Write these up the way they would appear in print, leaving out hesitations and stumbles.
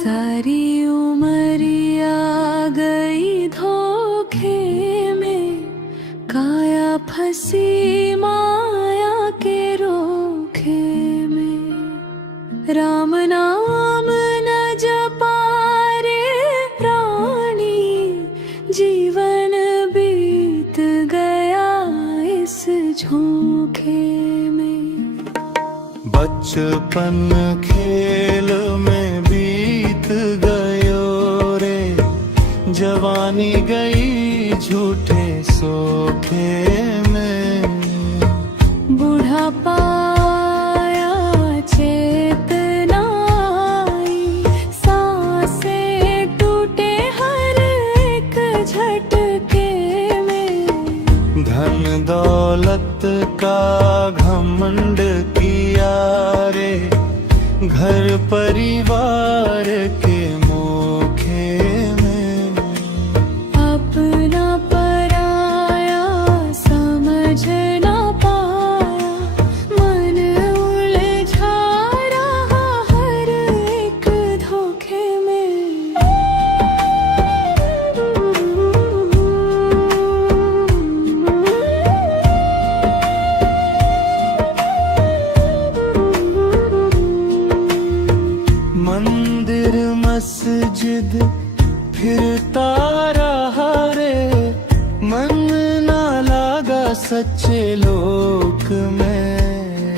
सारी उमरिया गई धोखे में, काया फंसी माया के रोखे में। राम नाम न जपा रे प्राणी, जीवन बीत गया इस झोंके में। बचपन खेल में बीत गयो रे, जवानी गई झूठे सोखे में। बुढ़ापा आया चेतना आई, सांसें टूटे हर एक झटके में। धन दौलत का घमंड किया रे, घर परिवार के मोखे में। अपना पराया समझ ना पाया, मन उलझा रहा हर एक धोखे में। मंदिर मस्जिद फिरता रहा रे, मन ना लगा सच्चे लोक में।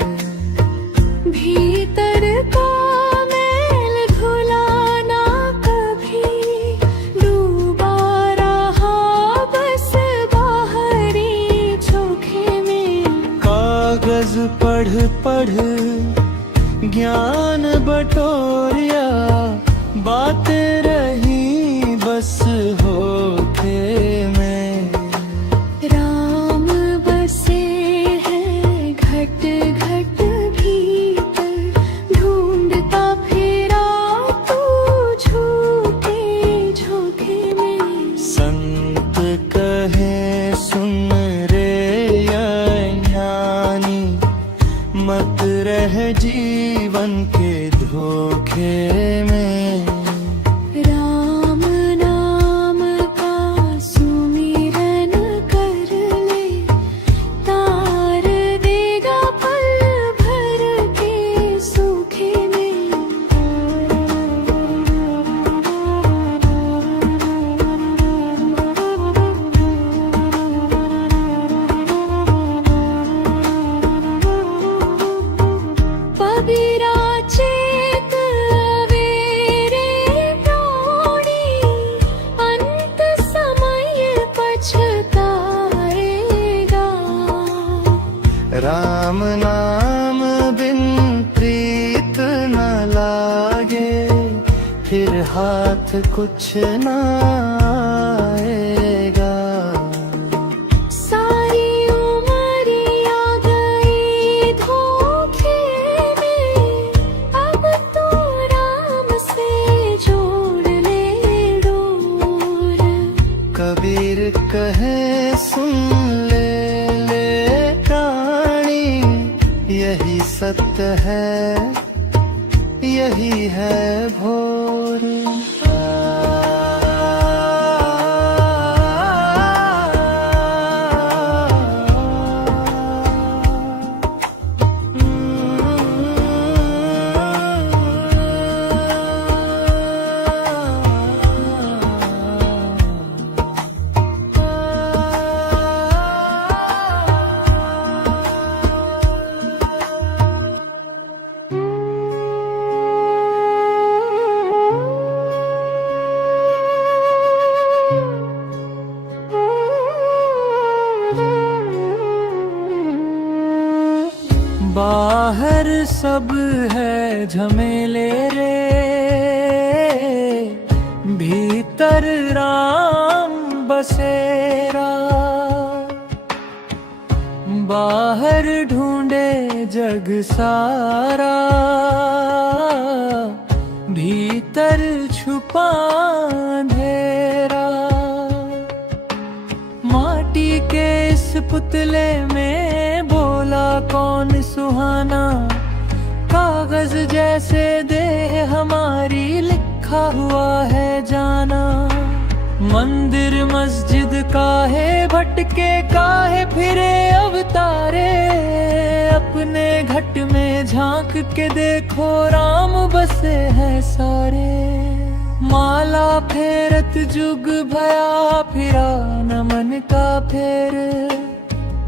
भीतर का मैल धुला ना कभी, डूबा रहा बस बाहरी चोखे में। कागज पढ़ पढ़ ज्ञान बटोरिया, बातें रही बस होठे में। राम बसे हैं घट घट भीतर, ढूंढता फिरा तू झूठे झोंके में। संत कहे सुन रे ज्ञानी, मत रह जीवन के धोखे में। राम नाम का सुमिरन कर ले, तार देगा पल भर के सूखे में। कबीरा चेत अवेरे प्राणी, अंत समय पछताएगा। राम नाम बिन प्रीत न लागे, फिर हाथ कुछ न आएगा। सारी उमरिया गई धोखे में, अब तो राम से जोड़ ले डोर। कबीर कहे सुन ले प्राणी, यही सत्य है यही है भोर। बाहर सब है झमेले रे, भीतर राम बसेरा। बाहर ढूंढे जग सारा, भीतर छुपा अंधेरा। माटी के इस पुतले में बोला कौन सुहाना, कागज जैसे देह हमारी लिखा लिखा हुआ है जाना। मंदिर मस्जिद काहे भटके, काहे फिरे अवतारे। अपने घट में झांक के देखो, राम बसे हैं सारे। माला फेरत जुग भया फिरा, न मन का फेर।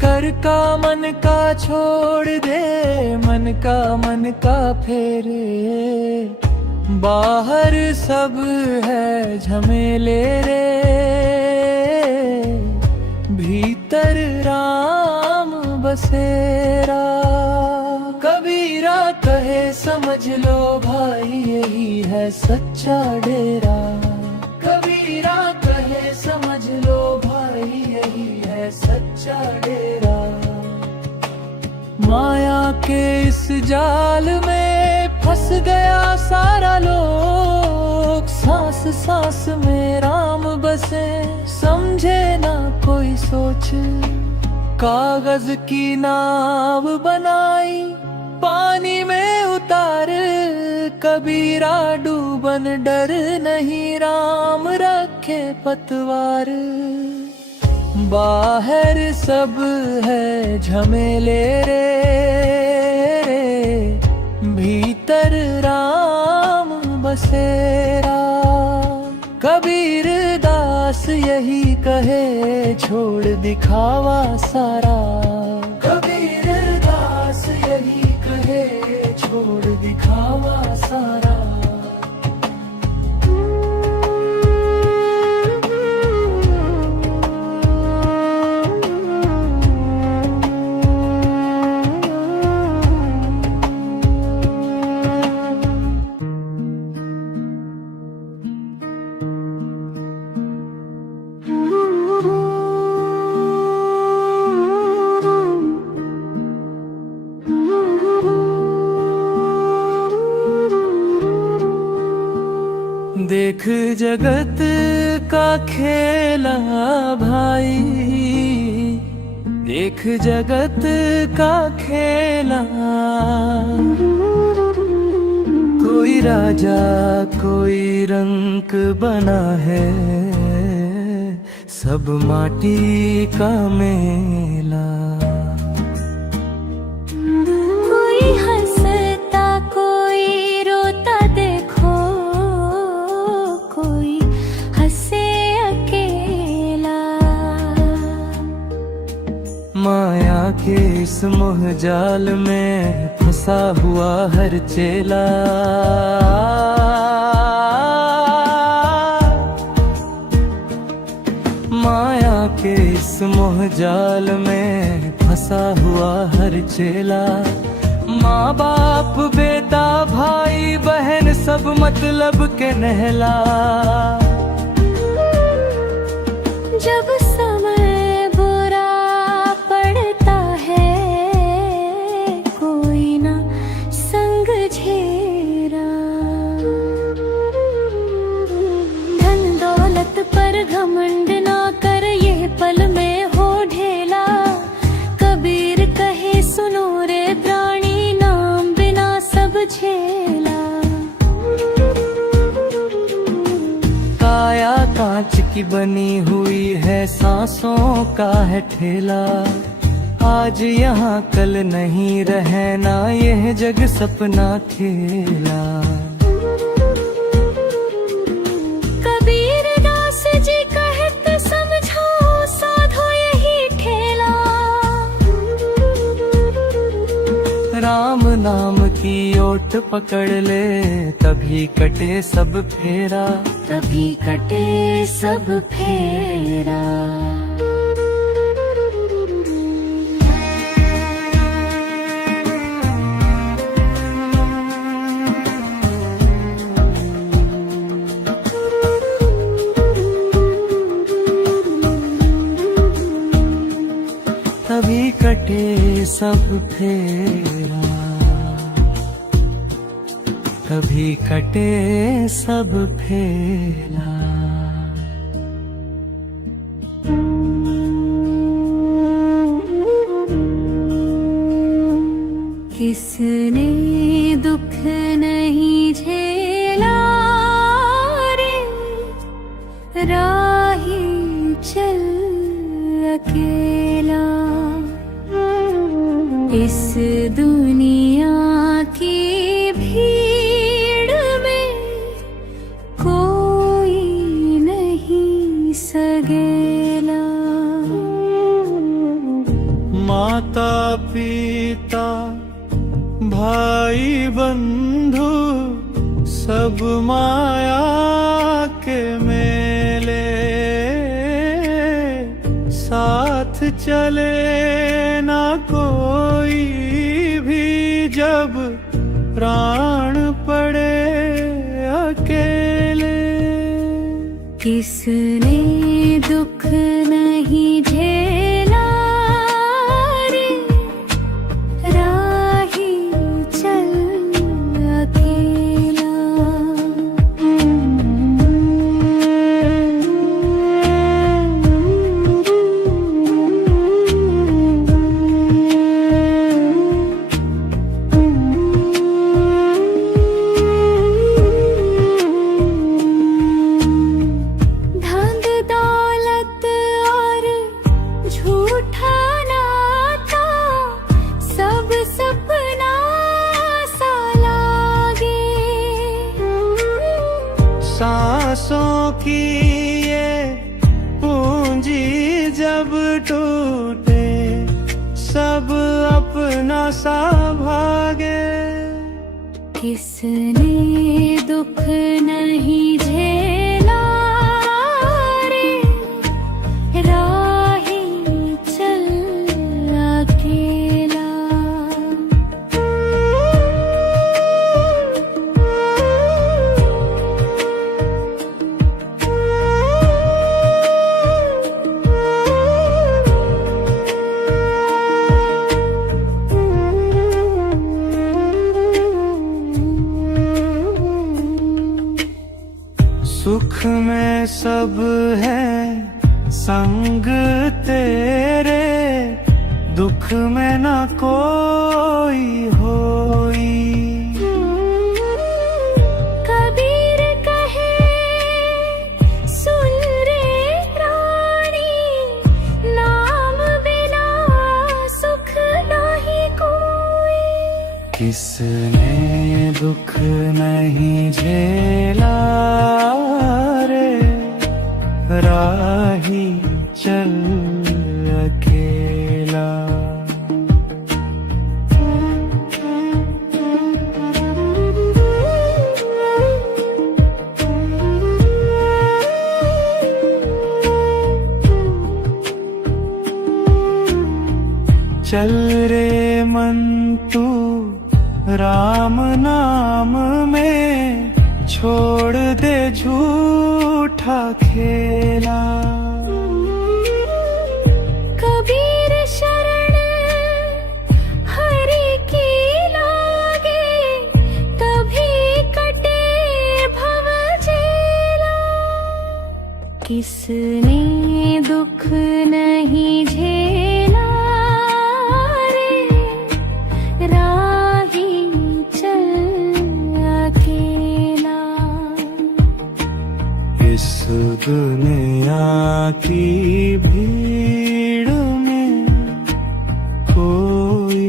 कर का मन का छोड़ दे, मन का फेरे। बाहर सब है झमेले रे, भीतर राम बसेरा। कबीरा कहे समझ लो भाई, यही है सच्चा डेरा। कबीरा कहे समझ लो भाई, यही है सच्चा डेरा। माया के इस जाल में फंस गया सारा लोग। सांस सांस में राम बसे, समझे ना कोई सोच। कागज की नाव बनाई, पानी में उतार। कबीरा डूबन डर नहीं, राम रखे पतवार। बाहर सब है झमेले रे, भीतर राम बसेरा। कबीर दास यही कहे, छोड़ दिखावा सारा। कबीर दास यही कहे, छोड़ दिखावा सारा। देख जगत का खेला भाई, देख जगत का खेला। कोई राजा कोई रंक बना है, सब माटी का मेला। कोई हंसता कोई रोता देखो, कोई हंसे अकेला। माया के इस मोह जाल में फंसा हुआ हर चेला। माया के इस मोह जाल में फंसा हुआ हर चेला। माँ बाप बेटा भाई बहन सब मतलब के नहला। जब समय बुरा पड़ता है, कोई ना संग झेरा। धन दौलत पर घमंड ना कर, ये पल में हो ढेला। कबीर कहे सुनो रे प्राणी, नाम बिना सब झेला। काया कांच की बनी हुई है, सांसों का है ठेला। आज यहाँ कल नहीं रहना, यह जग सपना खेला। कबीर दास जी कहत समझो, साधो यही ठेला। राम नाम की ओट पकड़ ले, तभी कटे सब फेरा। तभी कटे सब फेरा। तभी कटे सब फेरा। कभी कटे सब फेरा। किसने दुख नहीं झेला, अकेला। इस दुनिया की भीड़ में कोई नहीं सगेला। माता पिता भाई बंधु सब माया के मेले, साथ चले ना कोई भी जब प्राण पड़े अकेले। किसने दुख नहीं झेला रे, राही चल अकेला। धन दौलत और झूठा नाता सब सपना सा लागे। सांसों की ये पूंजी जब टूटे सब अपना सा भागे। किसने दुख नहीं झेला रे, राही चल अकेला। सुख में सब है संग तेरे, दुख में न कोई होई। कबीर कहे सुन रे प्राणी, नाम बिना सुख नाही कोई। किसने दुख नहीं झेला रे, राही चल अकेला। चल रे मन तू राम नाम में, छोड़ दे झूठा खेला। कबीर शरण हरि की लागे, तभी कटे भव जेला। किसने दुख नहीं झेला रे, राही चल अकेला। इस दुनिया की भीड़ में कोई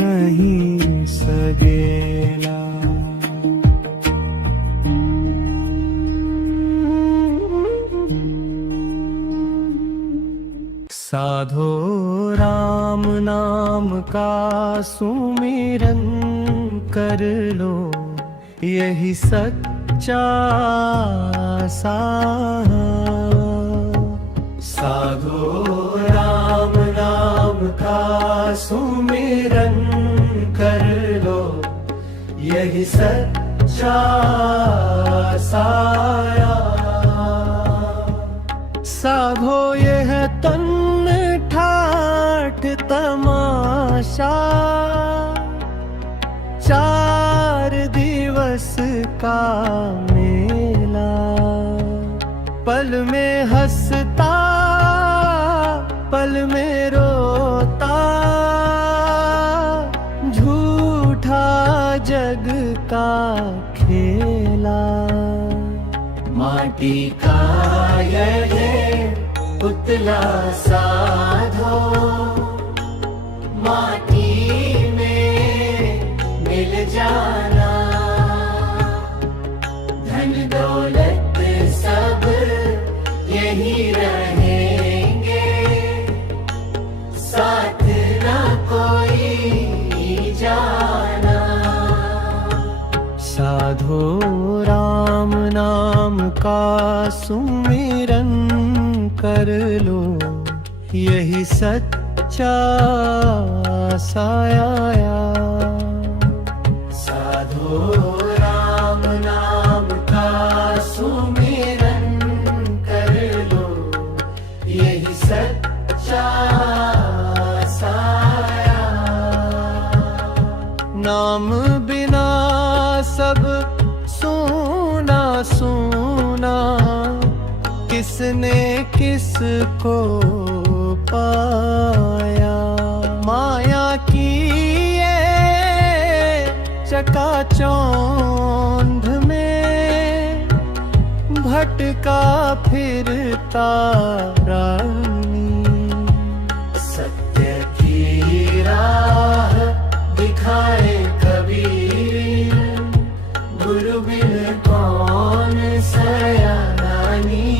नहीं सगेला। साधो राम नाम का सुमिरन कर लो, यही सच्चा साहा। साधो राम नाम का सुमिरन कर लो, यही सच्चा साया। साधो यह तन ठाठ तमाशा, 4 दिवस का मेला। पल में हंसता पल में रोता, झूठा जग का खेला। माटी का यह पुतला साधो माटी में मिल जाना, धन दौलत सब यही रहेंगे, साथ ना कोई जाना। साधो राम नाम का सुमिरन कर लो, यही सच्चा साया। साधो राम नाम का सुमिरन कर लो, यही सच्चा साया। नाम बिना सब सोना सोना, किसने किसको पाया। माया की ये चकाचौंध में भटका फिरता रानी। सत्य की राह दिखाए कबीर, गुरु बिन कौन सयानी।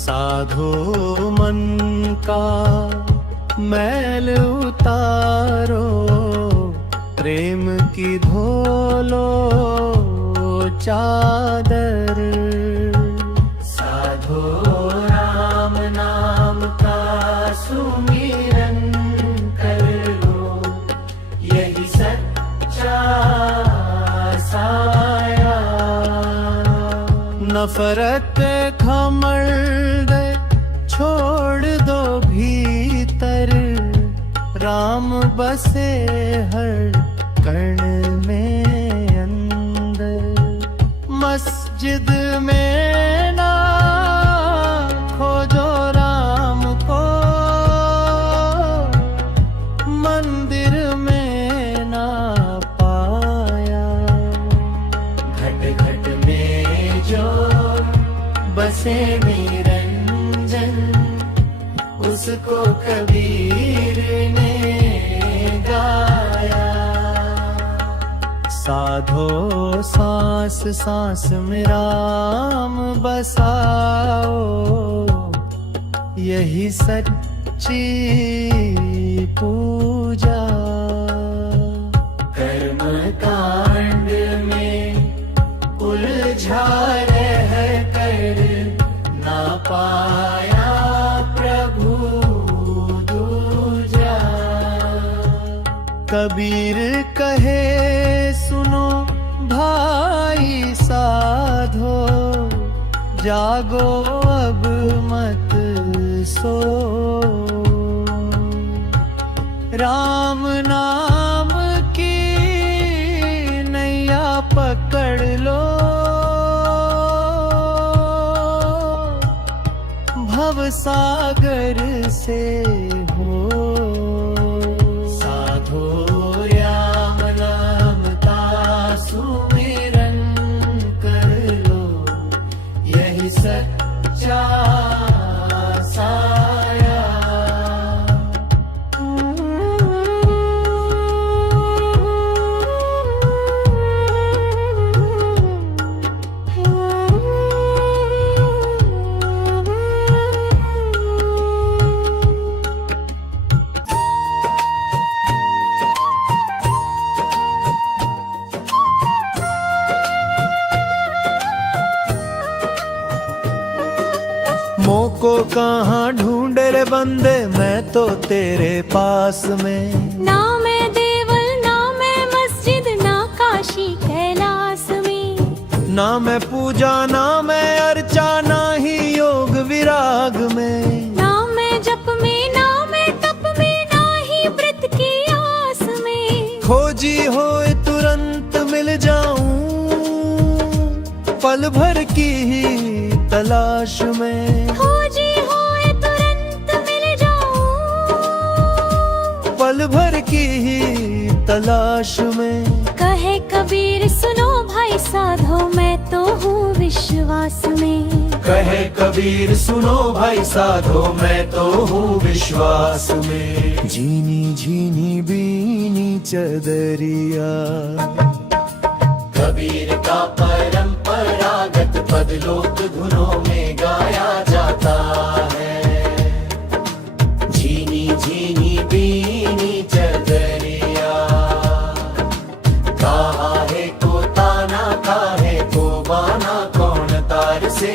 साधो मन का मैल उतारो, प्रेम की धोलो चादर। साधो राम नाम का सुमिरन कर लो, यही सच्चा साया। नफरत घमंड छोड़ दो भीतर, राम बसे हर कण में अंदर। मस्जिद में ना खोजो राम को, मंदिर में ना पाया। घट घट में जो बसे निरंजन, उसको कबीर ने गाया। साधो सांस सांस में राम बसाओ, यही सच्ची पूजा। कर्म कांड में उलझा रह कर ना पाया प्रभु दूजा। कबीर कहे सुनो भाई साधो, जागो अब मत सो। राम नाम की नैया पकड़ लो, भव सागर से हो। साधो राम नाम का सुमिरन कर लो, यही सच्चा साया। मोको कहाँ ढूंढे रे बंदे, मैं तो तेरे पास में। ना मैं देवल ना मैं मस्जिद, ना काशी कैलाश में। ना मैं पूजा ना मैं अर्चा, ना ही योग विराग में। ना मैं जप में ना मैं तप में, ना ही व्रत की आस में। खोजी होए तुरंत मिल जाऊं, पल भर की ही तलाश में। खोजी होए तुरंत मिल जाऊं, पल भर की ही तलाश में। कहे कबीर सुनो भाई साधो, मैं तो हूँ विश्वास में। कहे कबीर सुनो भाई साधो मैं तो हूँ विश्वास में। झीनी झीनी बीनी चदरिया कबीर का परंपरागत पद लोक धुनों में गाया जाता है। झीनी झीनी बीनी चदरिया कहा है को ताना काहे को बाना कौन तार से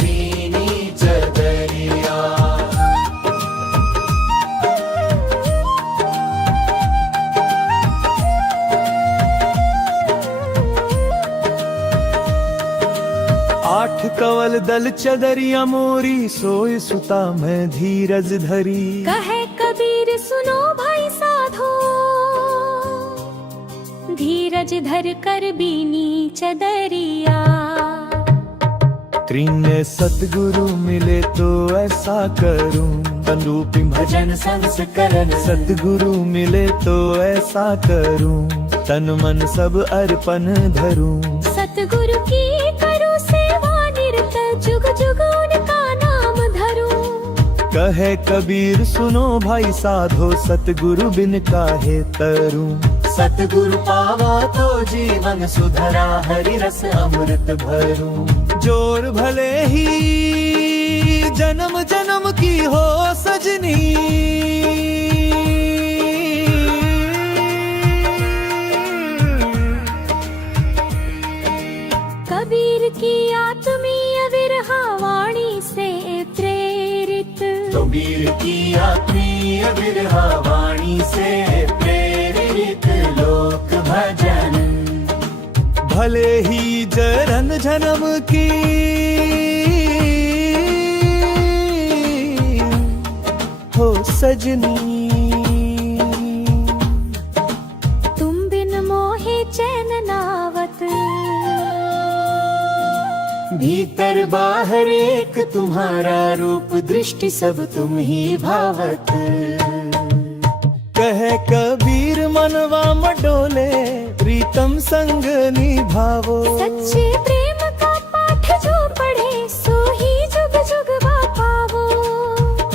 बीनी चदरिया। आठ कवल दल चदरिया मोरी सोए सुता मैं धीरज धरी। कहे कबीर सुनो भाई साधो धीरज धर कर बीनी चदरिया। त्रिने सतगुरु मिले तो ऐसा करूं तनरूपी भजन संस्करण। सतगुरु मिले तो ऐसा करूं तन मन सब अर्पण धरूं। सतगुरु की करूं सेवा निरत जुग जुग उनका नाम धरूं। कहे कबीर सुनो भाई साधो सतगुरु बिन काहे तरूं। सतगुरु पावा तो जीवन सुधरा हरि रस अमृत भरूं। जोर भले ही जन्म जन्म की हो सजनी। कबीर की आत्मीय विरहा वाणी से प्रेरित। कबीर की आत्मीय विरहा वाणी से प्रेरित लोक भजन। भले ही जन्म जन्म की हो सजनी। तुम बिन मोहे चैन नावत। भीतर बाहर एक तुम्हारा रूप दृष्टि सब तुम ही भावत। कहे कबीर मनवा मडोले प्रीतम संग निभावो। सच्चे प्रेम का पाठ जो पढ़े सो ही जुग जुग पावो।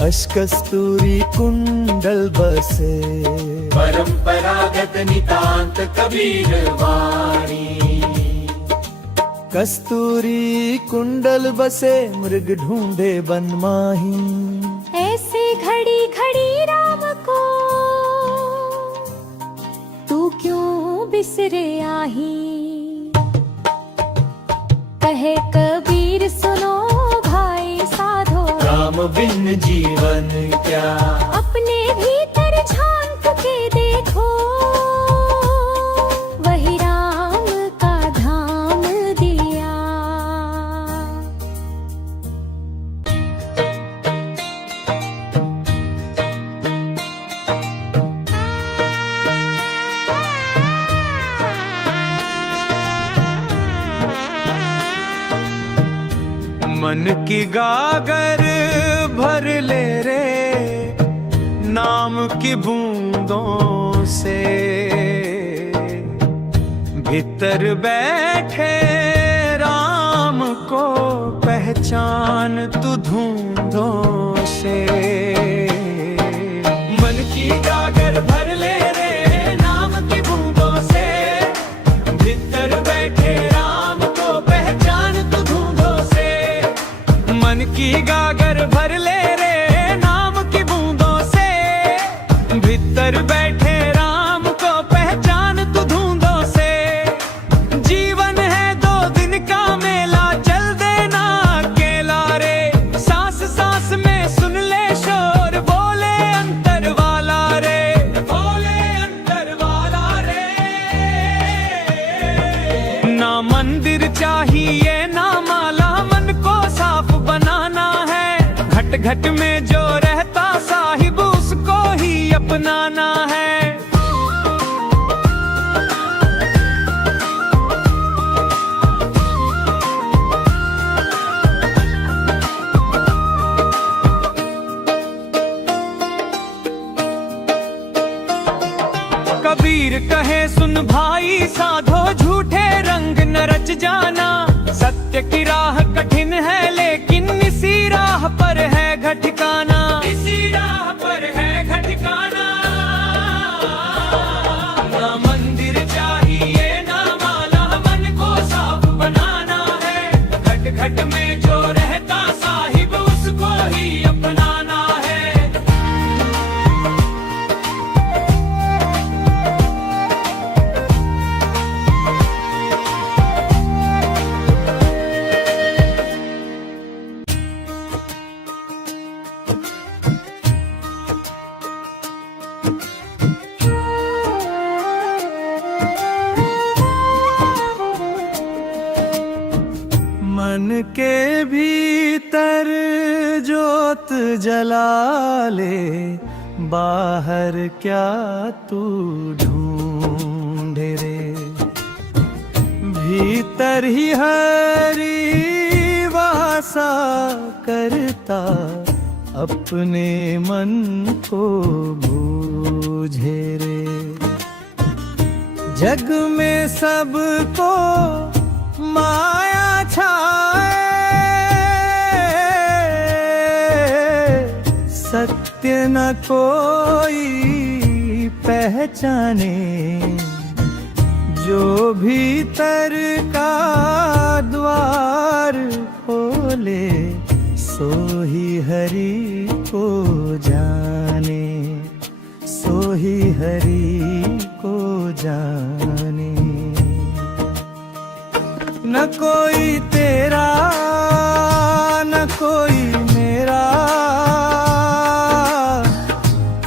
अशकस्तूरी कुंडल बसे परंपरागत नितांत कबीर वाणी। कस्तूरी कुंडल बसे मृग ढूंढे बन माही। ऐसे घड़ी घड़ी राम को तू क्यों बिसरे आही। कहे कबीर सुनो भाई साधो राम बिन जीवन क्या। अपने भीतर झांक के देखो वही राम का धाम दिया। मन की गागर भर ले रे नाम की बूंदों से। भीतर बैठे राम को पहचान तू धूंधों से। मन की गागर भर ले रे नाम की बूंदों से। भीतर बैठे राम को पहचान तू धूंधों से। मन की गागर भर ले रे नाम की बूंदों से। भीतर बैठे राम को पहचान तू धूंधों से। जीवन है 2 दिन का मेला चल देना अकेला रे। सांस सांस में सुन ले शोर बोले अंतर वाला रे। बोले अंतर वाला रे। ना मंदिर चाहिए ना माला मन को साफ बनाना है। घट घट में जो रहता साहिब उसको ही अपनाना है। कबीर कहे सुन भाई साधो झूठे रंग न रच जाना। सत्य की राह कठिन है लेकिन मन के भीतर जोत जला ले, बाहर क्या तू ढूंढे रे। भीतर ही हरी वासा करता, अपने मन को बूझे रे। जग में सबको माया छाए, सत्य न कोई पहचाने। जो भीतर का द्वार खोले, सो ही हरि को जाने, सो ही हरि को जाने। न कोई तेरा न कोई मेरा,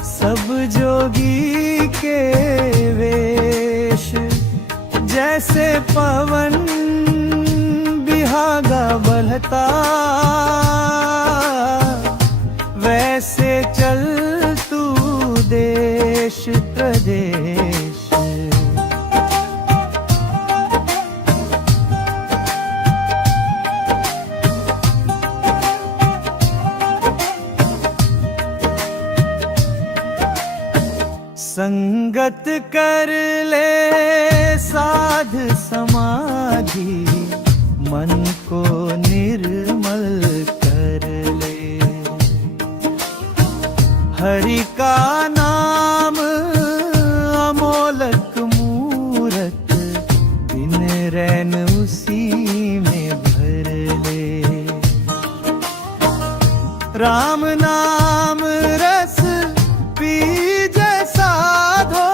सब जोगी के वेश। जैसे पवन बिहागा बहता, वैसे चल तू देश प्रदेश। संगत कर ले साध समाधि, मन को निर्मल कर ले। हरि का नाम अमोलक मूरत, दिन रैन उसी में भर ले। राम नाम रस पी साधो,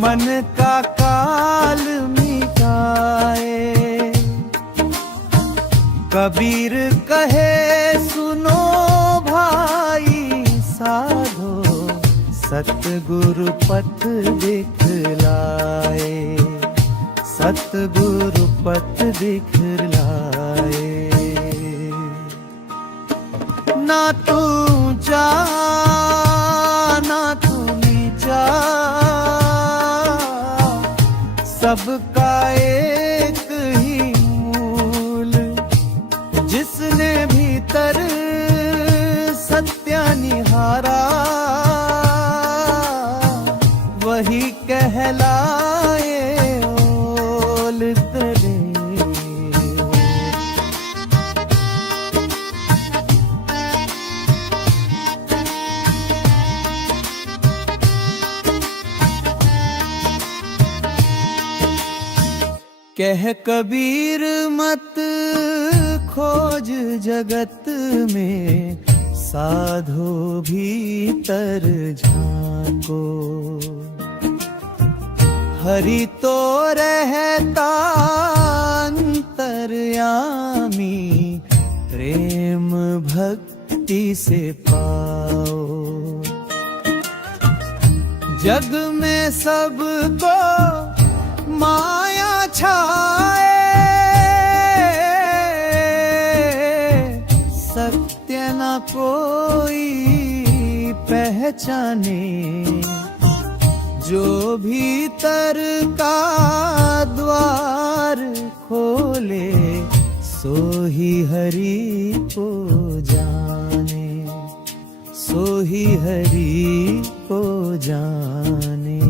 मन का काल मिटाए। कबीर कहे सुनो भाई साधो, सतगुरु पथ दिखलाए, सतगुरु पथ दिखलाए। ना तू ऊंचा ना तू नीचा, सबका एक ही मूल। जिसने भीतर सत्य निहारा, वही कहलाए ओल तेरे। कह कबीर मत खोज जगत में, साधो भीतर झांको। हरि तो रहता अंतर्यामी, प्रेम भक्ति से पाओ। जग में सबको माया छाए, सत्य न कोई पहचाने। जो भीतर का द्वार खोले, सो ही हरि को जाने, सो ही हरि को जाने।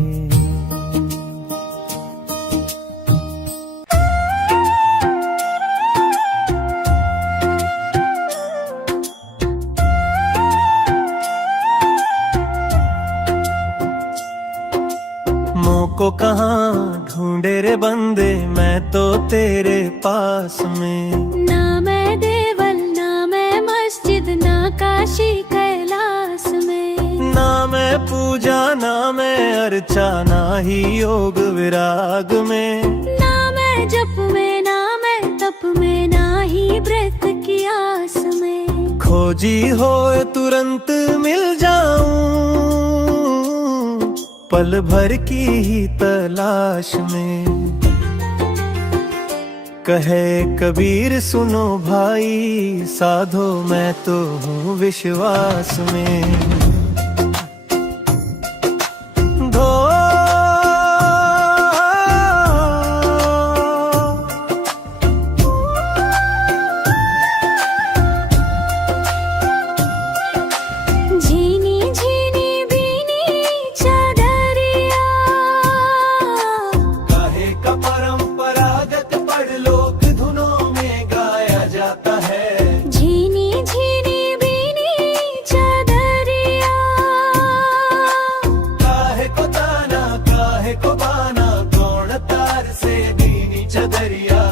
को कहाँ ढूंढे रे बंदे, मैं तो तेरे पास में। ना मैं देवल ना मैं मस्जिद, ना काशी कैलाश में। ना मैं पूजा ना मैं अर्चा, ना ही योग विराग में। ना मैं जप में ना मैं तप में, ना ही व्रत की आस में। खोजी हो तुरंत मिल जाऊं, पल भर की ही तलाश में। कहे कबीर सुनो भाई, साधो मैं तो हूँ विश्वास में। झीनी झीनी बीनी चादरिया, काहे का परंपरागत पढ़ लोक धुनों में गाया जाता है। झीनी झीनी बीनी चादरिया, काहे को ताना काहे को बाना, कौन तार से दीनी चदरिया।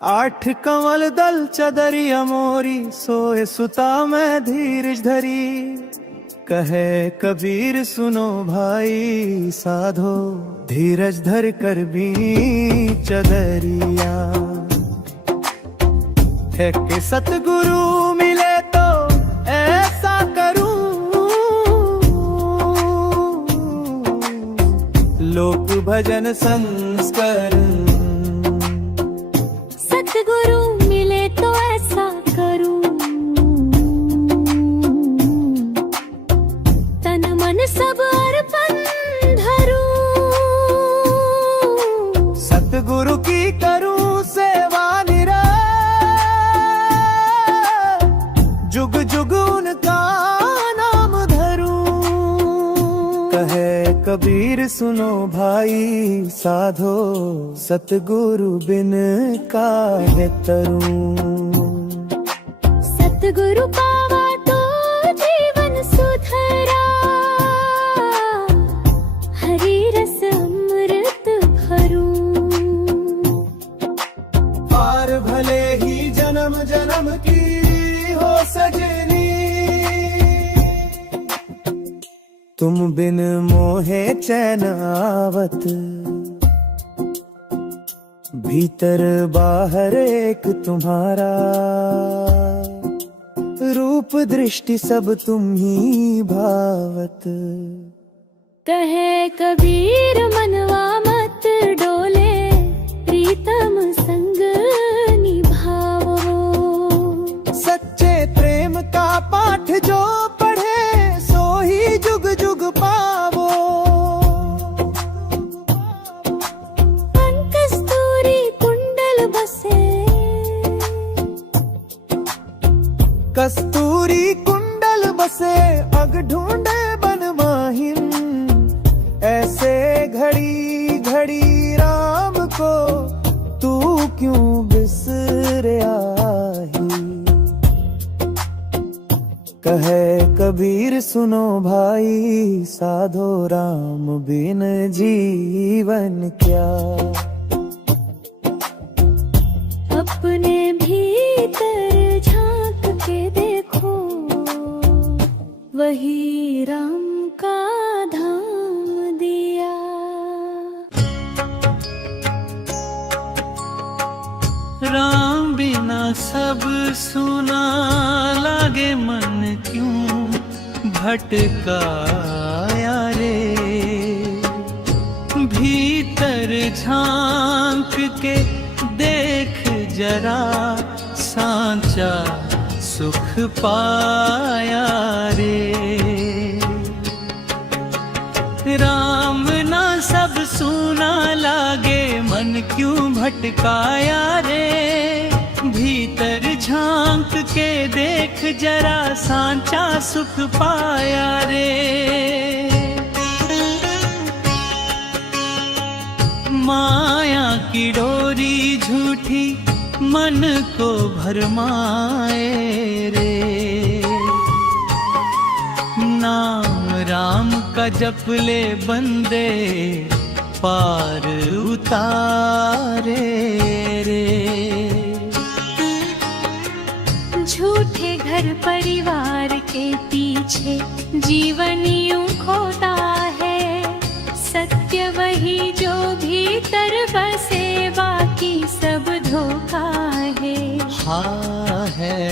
आठ कमल दल चदरिया मोरी, सोए सुता मैं धीरज धरी। कहे कबीर सुनो भाई, साधो धीरज धर कर भी चदरिया। है कि सतगुरु मिले तो ऐसा करूं, लोक भजन संस्करण। सतगुरु मिले तो ऐसा करूं, तन मन सब अर्पण धरूं। सतगुरु की करूं सेवा निरत, जुग जुग उनका नाम धरूं। कहे कबीर सुनो भाई, साधो सतगुरु बिन काहे तरूं। सतगुरु पावा तो जीवन सुधरा, हरि रस अमृत भरूं। पार भले ही जन्म जन्म की हो सजनी, तुम बिन मोहे चैन आवत। भीतर बाहर एक तुम्हारा, रूप दृष्टि सब तुम ही भावत। कहे कबीर मनवा मत डोले, प्रीतम संग निभाओ। सच्चे प्रेम का पाठ जो पढ़े, सो ही जुग जुग पावो। कस्तूरी कुंडल बसे, कस्तूरी कुंडल बसे, अग ढूंढे बन माहिम। ऐसे घड़ी घड़ी राम को तू क्यों बिसरे आही। कहे कबीर सुनो भाई, साधो राम बिन जीवन क्या। अपने भीतर झांक के देखो, वही राम का धाम दिया। राम बिना सब सुना लागे, मन क्यों भटकाया रे। भीतर झांक के देख जरा, सांचा सुख पाया रे। राम ना सब सुना लागे, मन क्यों भटकाया रे। भीतर झांक के देख जरा, सांचा सुख पाया रे। माया की डोरी झूठी मन को भरमाए रे। नाम राम का जप ले बंदे, पार उतारे रे। झूठे घर परिवार के पीछे जीवन यूं खोता है। सत्य वही जो भीतर बसे, बाकी सब धोखा है। हाँ है।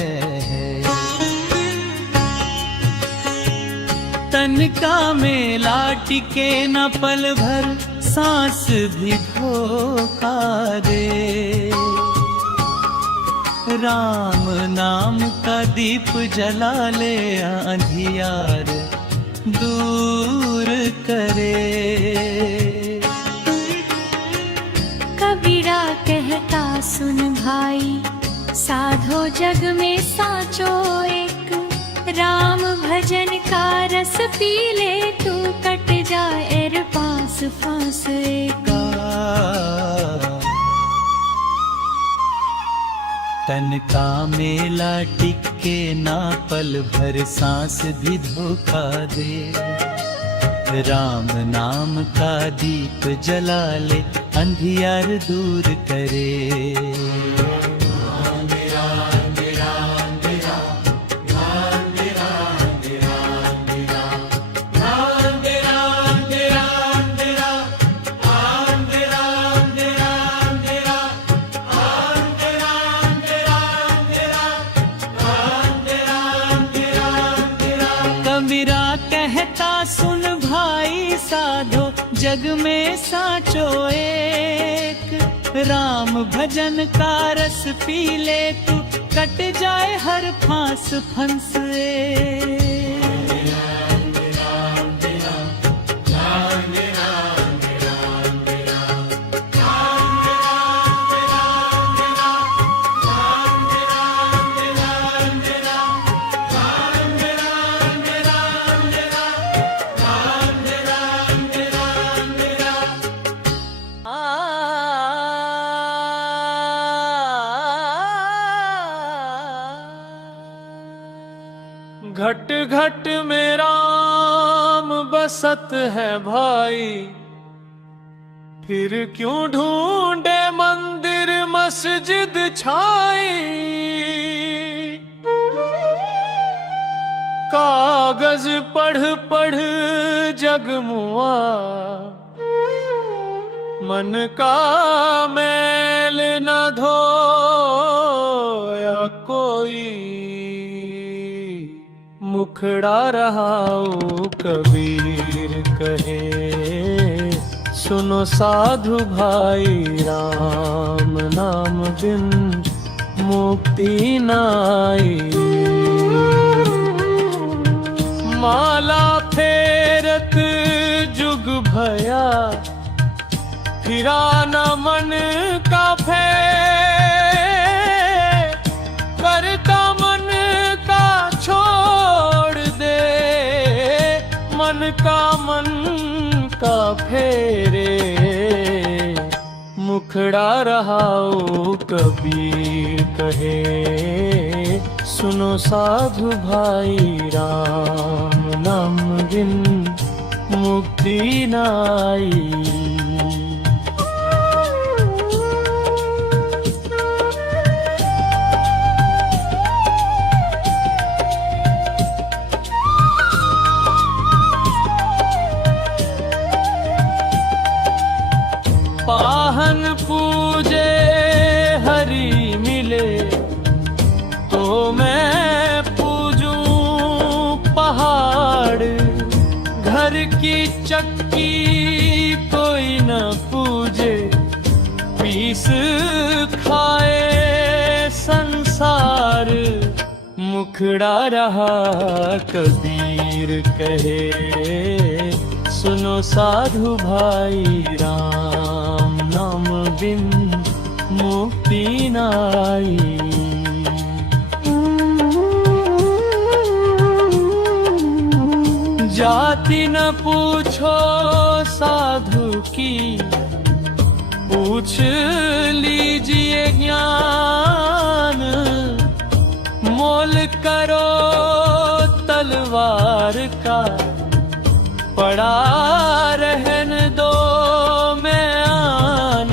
तन का मेला टिके न पल भर, सांस भी धोखा दे। राम नाम का दीप जला ले, अंधियार दूर करे। कबीरा कहता सुन भाई, साधो जग में साचो एक। राम भजन का रस पी ले तू, कट जाए रे पास फांस एक। तन का मेला टिके ना, पल भर सांस भी धोखा दे। राम नाम का दीप जला ले, अंधियार दूर करे। कबीरा कहता सुन भाई, साधो जग में साचो एक। राम भजन का रस पी ले तू, कट जाए हर फांस फंस एक। घट घट में राम बसत है भाई, फिर क्यों ढूंढे मंदिर मस्जिद छाई। कागज पढ़ पढ़ जगमुआ, मन का मैल न धोया कोई। मुखड़ा रहाओ कबीर कहे, सुनो साधु भाई, राम नाम बिन मुक्ति नाई। माला फेरत जुग भया, फिरा न मन का फेर। करता मन का छोड़ दे, मन का फेरे। मुखड़ा रहाओ कबीर कहे, सुनो साधु भाई, राम नाम बिन मुक्ति नाई। पाहन पूजे हरि मिले, तो मैं पूजूं पहाड़। घर की चक्की कोई न पूजे, पीस खाए संसार। मुखड़ा रहा कबीर कहे, सुनो साधु भाई, राम नाम बिन मुक्ति नाई। जाति न पूछो साधु की, पूछ लीजिए ज्ञान। मोल करो तलवार का, पड़ा रहन दो मैं आन।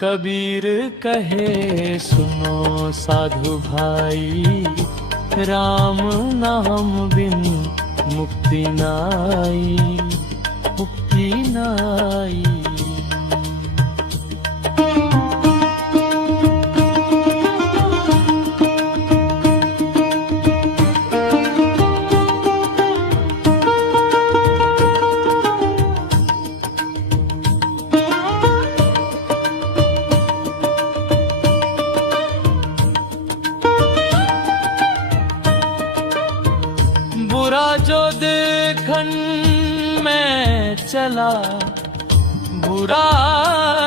कबीर कहे सुनो साधु भाई, राम नाम बिन मुक्ति नाई, मुक्ति नाई। चला, बुरा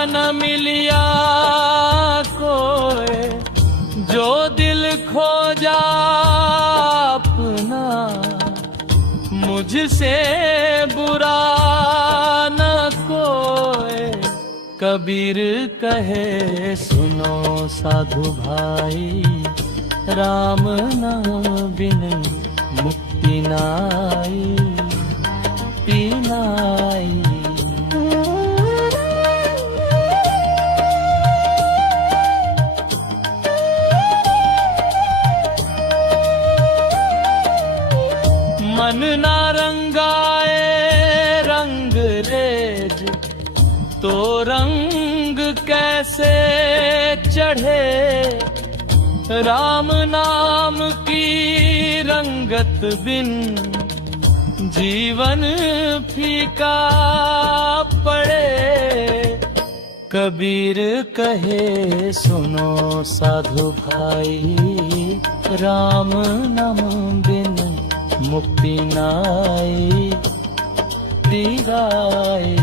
न मिलिया कोई, जो दिल खोजा अपना, मुझसे बुरा न कोई। कबीर कहे सुनो साधु भाई, राम नाम बिन मुक्ति नाई, नाई। मन ना रंगाए रंग रेज, तो रंग कैसे चढ़े। राम नाम की रंगत बिन, जीवन फीका पड़े। कबीर कहे सुनो साधु भाई, राम नाम बिन मुक्ति नाई, दीवाई।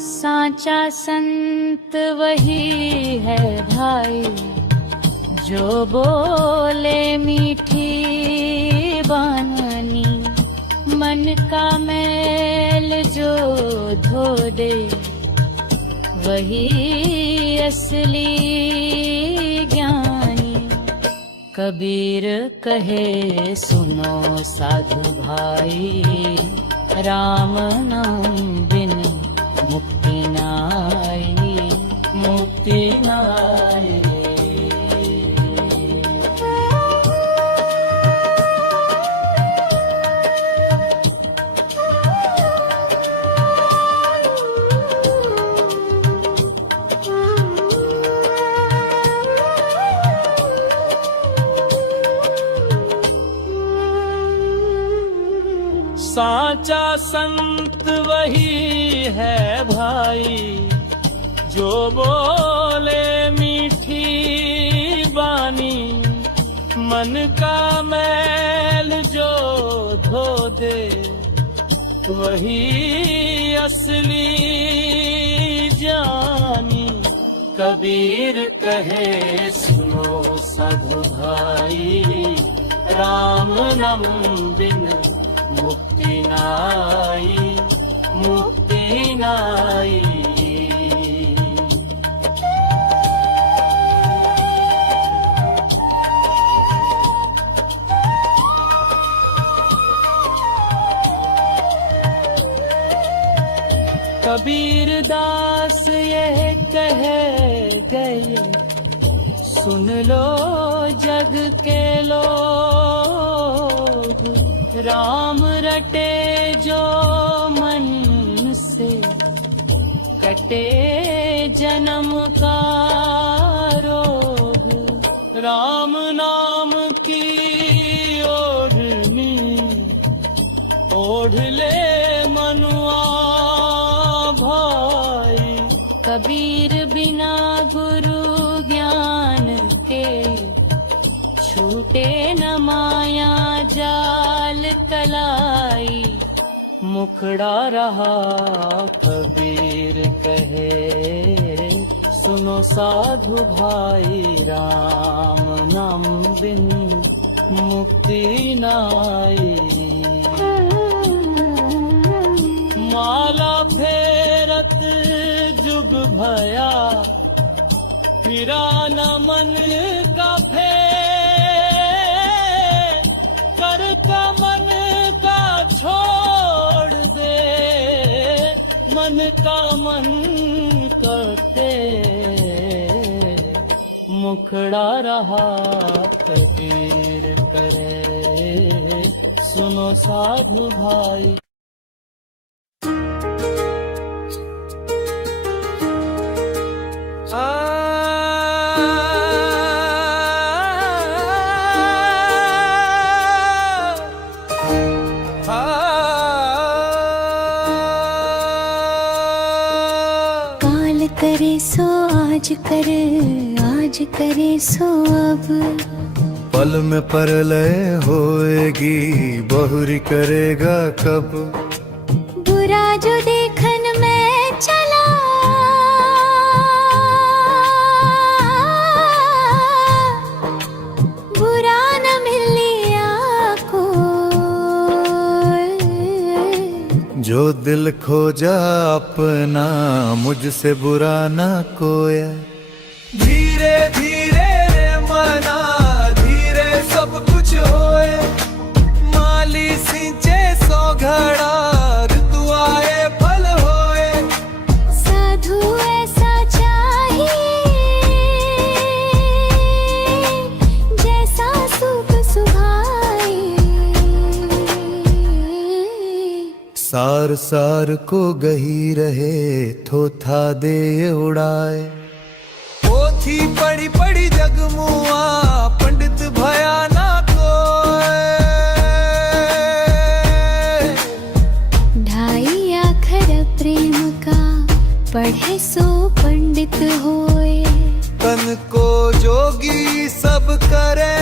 साचा संत वही है भाई, जो बोले मीठी बानी। मन का मैल जो धो दे, वही असली ज्ञानी। कबीर कहे सुनो साधु भाई, राम नाम बिन मुक्ति नाई, मुक्ति नाई। साचा संत वही है भाई, जो बोले मीठी बानी। मन का मैल जो धो दे, वही असली जानी। कबीर कहे सुनो साधु भाई, राम नाम बिन मुक्ति नाई, मुक्ति नाई। कबीर दास ये कह गए, सुन लो जग के लोग। राम रटे जो मन से, कटे जन्म का रोग। राम नाम की ओढ़नी, ओढ़ ले मनुआ भाई। कबीर बिना गुरु ज्ञान के, छूटे न माया जाल कलाई। मुखड़ा रहा कबीर कहे, सुनो साधु भाई, राम नाम बिन मुक्ति नाई। माला फेरत जुग भया, फिरा न मन का कर का मन का छोड़ दे। मन का मन करते, मुखड़ा रहा कबीर करे, सुनो साधु भाई। करे सो आज करे, आज करे सो अब। पल में परलय होएगी, बहुरी करेगा कब। बुरा जो देखन में चला, बुरा न मिलिया को। जो दिल खोजा अपना, मुझसे बुरा ना कोया। धीरे धीरे मना, धीरे सब कुछ होए। माली सिंचे सो घड़ा, ऋतु आए फल होए। साधु ऐसा चाहिए, जैसा सुख सुहाए। सार सार को गही रहे, थोथा दे उड़ाए। पोथी पढ़ी पढ़ी जगमुआ, पंडित भया ना कोय। ढाई आखर प्रेम का, पढ़े सो पंडित होए। तन को जोगी सब करे,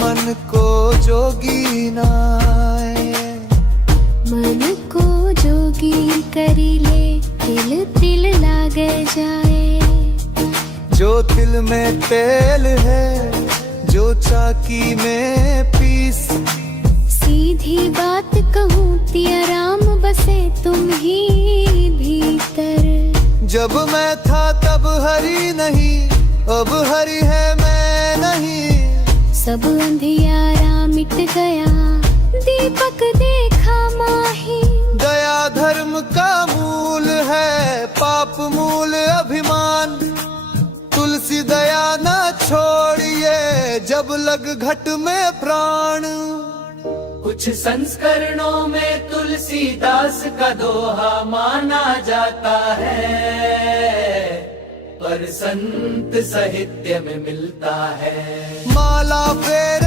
मन को जोगी नाए। मन को जोगी करी ले, तिल तिल लागे जाए। जो तिल में तेल है, जो चाकी में पीस। सीधी बात कहूँ तिया राम, बसे तुम ही भीतर। जब मैं था तब हरि नहीं, अब हरि है मैं नहीं। सब अंधियारा मिट गया, दीपक देखा माही। दया धर्म का मूल है, पाप मूल अभिमान। तुलसी दया न छोड़िए, जब लग घट में प्राण। कुछ संस्करणों में तुलसीदास का दोहा माना जाता है, पर संत साहित्य में मिलता है। माला फेर